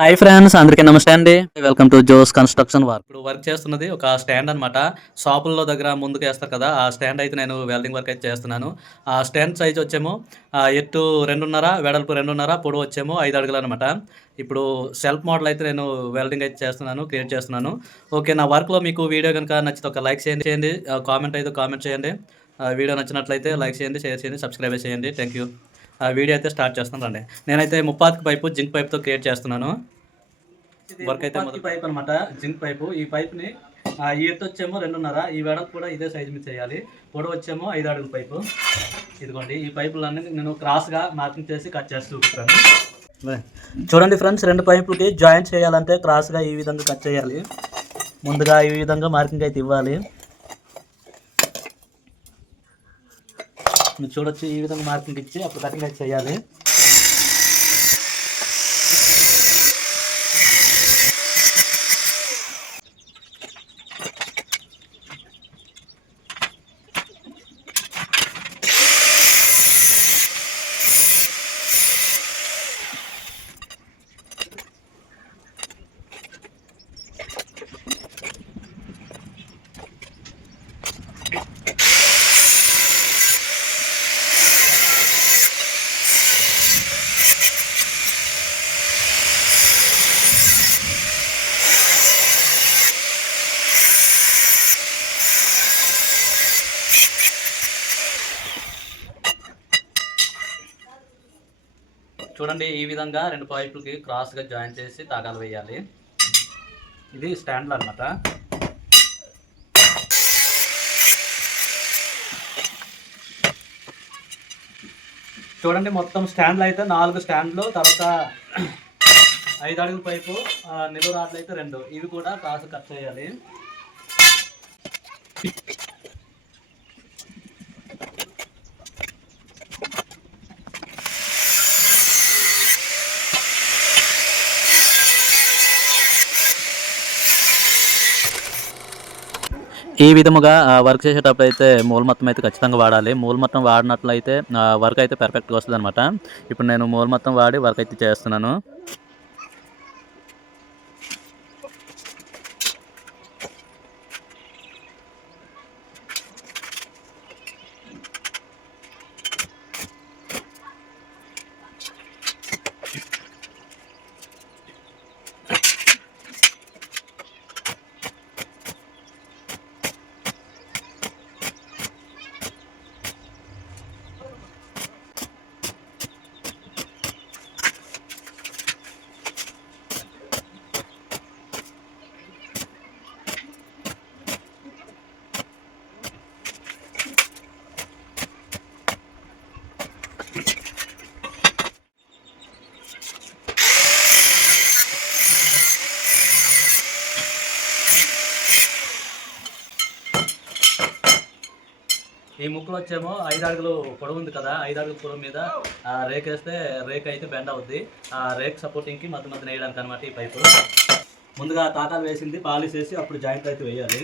Hi friends, అందరికీ నమస్తే అండి. Welcome to Joe's construction work. ఇప్పుడు వర్క్ చేస్తున్నది ఒక స్టాండ్ అనమాట. షాపుల్లో దగ్గర ముందుకు వేస్తారు కదా, ఆ స్టాండ్ అయితే నేను వెల్డింగ్ వర్క్ అయితే చేస్తున్నాను. ఆ స్టాండ్ సైజ్ వచ్చేమో ఎత్తు 2.5, వెడల్పు 2.5, పొడవు వచ్చేమో 5 అడుగులు అనమాట. ఇప్పుడు సెల్ఫ్ మోడల్ అయితే నేను వెల్డింగ్ అయితే చేస్తున్నాను, క్రియేట్ చేస్తున్నాను. ఓకే, నా వర్క్లో మీకు వీడియో కనుక నచ్చితే ఒక లైక్ చేయండి, కామెంట్ అయితే కామెంట్ చేయండి. వీడియో నచ్చినట్లయితే లైక్ చేయండి, షేర్ చేయండి, సబ్స్క్రైబ్ చేయండి. Thank you. వీడియో అయితే స్టార్ట్ చేస్తాను రండి. నేనైతే ముప్పాతికి పైపు జింక్ పైప్తో క్రియేట్ చేస్తున్నాను. వర్క్ అయితే మొదటి పైప్ అనమాట, జింక్ పైపు. ఈ పైప్ని ఈ ఎత్తు వచ్చేమో 2.5, ఈ వెడల్పు కూడా ఇదే సైజు మీద చేయాలి. పొడవు వచ్చేమో 5 అడుగుల పైపు. ఇదిగోండి, ఈ పైపులన్నీ నేను క్రాస్గా మార్కింగ్ చేసి కట్ చేసి చూపిస్తాను. చూడండి ఫ్రెండ్స్, 2 పైపులకి జాయింట్ చేయాలంటే క్రాస్గా ఈ విధంగా కట్ చేయాలి. ముందుగా ఈ విధంగా మార్కింగ్ అయితే ఇవ్వాలి. మీరు చూడొచ్చు, ఈ విధంగా మార్కింగ్ ఇచ్చి అప్పుడు కటింగ్ అయితే చేయాలి. చూడండి, ఈ విధంగా 2 పైపులకి క్రాస్గా జాయిన్ చేసి తాగాలు వేయాలి. ఇది స్టాండ్లు అనమాట. చూడండి, మొత్తం స్టాండ్లు అయితే 4 స్టాండ్లు, తర్వాత 5 అడుగుల పైపు, నిలువు రాడ్లు అయితే 2, ఇవి కూడా క్రాస్ కట్ చేయాలి. ఈ విధముగా వర్క్ చేసేటప్పుడు అయితే మూలమొత్తం అయితే ఖచ్చితంగా వాడాలి. మూలమొత్తం వాడినట్లయితే వర్క్ అయితే పర్ఫెక్ట్గా వస్తుంది అనమాట. ఇప్పుడు నేను మూలమొత్తం వాడి వర్క్ అయితే చేస్తున్నాను. ఈ ముక్కలు వచ్చేమో 5 అడుగులు పొడవు ఉంది కదా, 5 అడుగుల పొడవు మీద రేక్ వేస్తే రేక్ అయితే బెండ్ అవుద్ది. ఆ రేక్ సపోర్టింగ్కి మధ్య మధ్య వేయడానికి అనమాట ఈ పైపు. ముందుగా తాకాలు వేసింది పాలిష్ వేసి అప్పుడు జాయింట్ అయితే వేయాలి.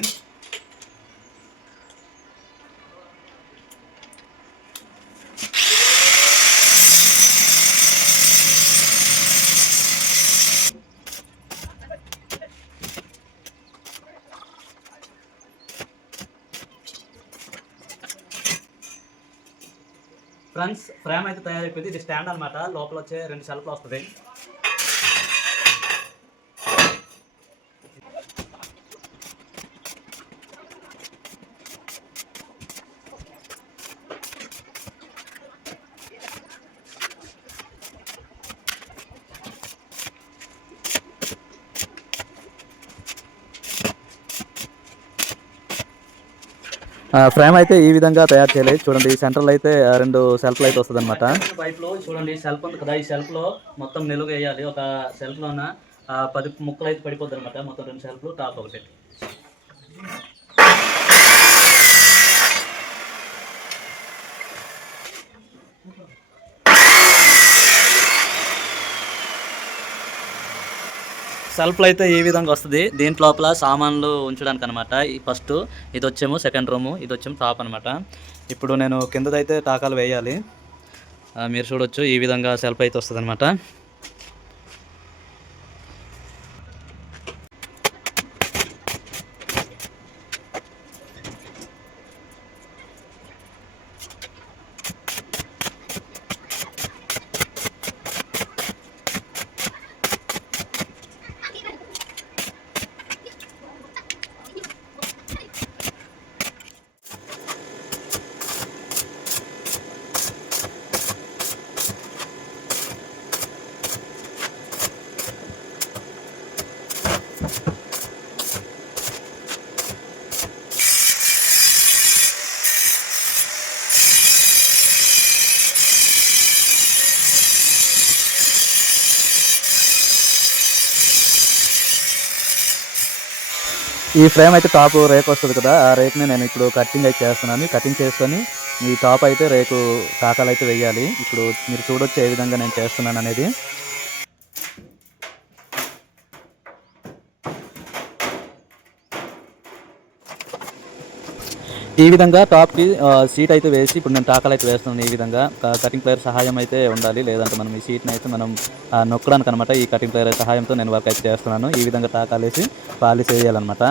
ఫ్రెండ్స్, ఫ్రేమ్ అయితే తయారైపోయింది. ఇది స్టాండ్ అనమాట. లోపల వచ్చే 2 షెల్ఫ్లు వస్తుంది. ఫ్రేమ్ అయితే ఈ విధంగా తయారు చేయాలి. చూడండి, సెంటర్లో అయితే 2 సెల్ఫ్లు అయితే వస్తుంది అనమాట. పైప్లో చూడండి, సెల్ఫ్ ఉంది కదా, ఈ సెల్ఫ్లో మొత్తం నిలువ వేయాలి. ఒక సెల్ఫ్లోన 10 ముక్కలు అయితే పడిపోద్ది అనమాట. మొత్తం 2 సెల్ఫ్లు, టాప్ ఒకటి. సెల్ఫ్లు అయితే ఈ విధంగా వస్తుంది. దీంట్ లోపల సామాన్లు ఉంచడానికి అనమాట. ఈ ఫస్ట్ ఇది వచ్చేమో సెకండ్ రూము, ఇది వచ్చేమో టాప్ అనమాట. ఇప్పుడు నేను కిందదైతే టాకాలు వేయాలి. మీరు చూడొచ్చు, ఈ విధంగా సెల్ఫ్ అయితే వస్తుంది అనమాట. ఈ ఫ్రేమ్ అయితే టాప్ రేక్ వస్తుంది కదా, ఆ రేక్ని నేను ఇప్పుడు కటింగ్ అయితే చేస్తున్నాను. కటింగ్ చేసుకొని ఈ టాప్ అయితే రేకు టాకాలు అయితే వేయాలి. ఇప్పుడు మీరు చూడొచ్చు ఏ విధంగా నేను చేస్తున్నాను అనేది. ఈ విధంగా టాప్కి సీట్ అయితే వేసి ఇప్పుడు నేను టాకాలు అయితే వేస్తున్నాను. ఈ విధంగా కటింగ్ ప్లేయర్ సహాయం అయితే ఉండాలి, లేదంటే మనం ఈ సీట్ని అయితే మనం నొక్కడానికి అనమాట ఈ కటింగ్ ప్లేయర్ సహాయంతో నేను వర్క్ అయితే చేస్తున్నాను. ఈ విధంగా టాకాలు వేసి పాలిష్ వేయాలన్నమాట.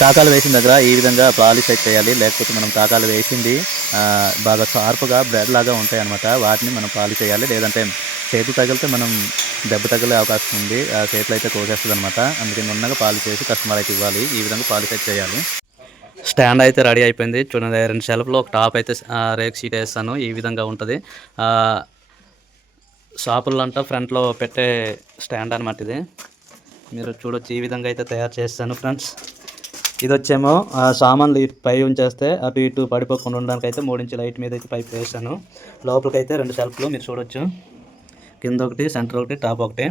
టాకాలు వేసిన దగ్గర ఈ విధంగా పాలిష్ అయితే చేయాలి, లేకపోతే మనం టాకాలు వేసింది బాగా షార్ప్గా బ్రెడ్ లాగా ఉంటాయి అనమాట. వాటిని మనం పాలిష్ చేయాలి, లేదంటే చేతులు తగిలితే మనం దెబ్బ తగిలే అవకాశం ఉంది. ఆ చేతులు అయితే కోసేస్తుంది అనమాట. అందుకే నున్నగా పాలిష్ చేసి కస్టమర్ అయితే ఇవ్వాలి. ఈ విధంగా పాలిష్ అయితే చేయాలి. స్టాండ్ అయితే రెడీ అయిపోయింది చూడండి. 2 షెల్ఫ్లో ఒక టాప్ అయితే రేక్ షీట్ వేస్తాను. ఈ విధంగా ఉంటుంది. షాపుల్లో అంట ఫ్రంట్లో పెట్టే స్టాండ్ అనమాట ఇది. మీరు చూడొచ్చు ఈ విధంగా అయితే తయారు చేస్తాను ఫ్రెండ్స్. ఇది వచ్చేమో సామాన్లు పై ఉంచేస్తే అటు ఇటు పడిపోకుండా ఉండడానికి అయితే 3 ఇంచుల హైట్ మీద అయితే పైప్ వేసాను. లోపలికైతే 2 షెల్ఫ్లు మీరు చూడొచ్చు. కింద ఒకటి, సెంటర్ ఒకటి, టాప్ ఒకటి.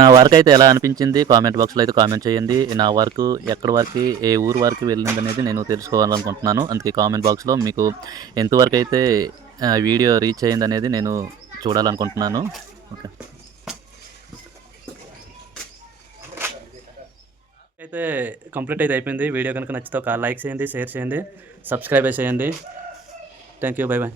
నా వర్క్ అయితే ఎలా అనిపించింది కామెంట్ బాక్స్లో అయితే కామెంట్ చేయండి. నా వర్క్ ఎక్కడి వరకు, ఏ ఊరు వరకు వెళ్ళింది అనేది నేను తెలుసుకోవాలనుకుంటున్నాను. అందుకే కామెంట్ బాక్స్లో మీకు ఎంతవరకు అయితే వీడియో రీచ్ అయ్యింది అనేది నేను చూడాలనుకుంటున్నాను. ఓకే, అయితే కంప్లీట్ అయితే అయిపోయింది. వీడియో కనుక నచ్చితే ఒక లైక్ చేయండి, షేర్ చేయండి, సబ్స్క్రైబ్ చేయండి. Thank you, bye bye.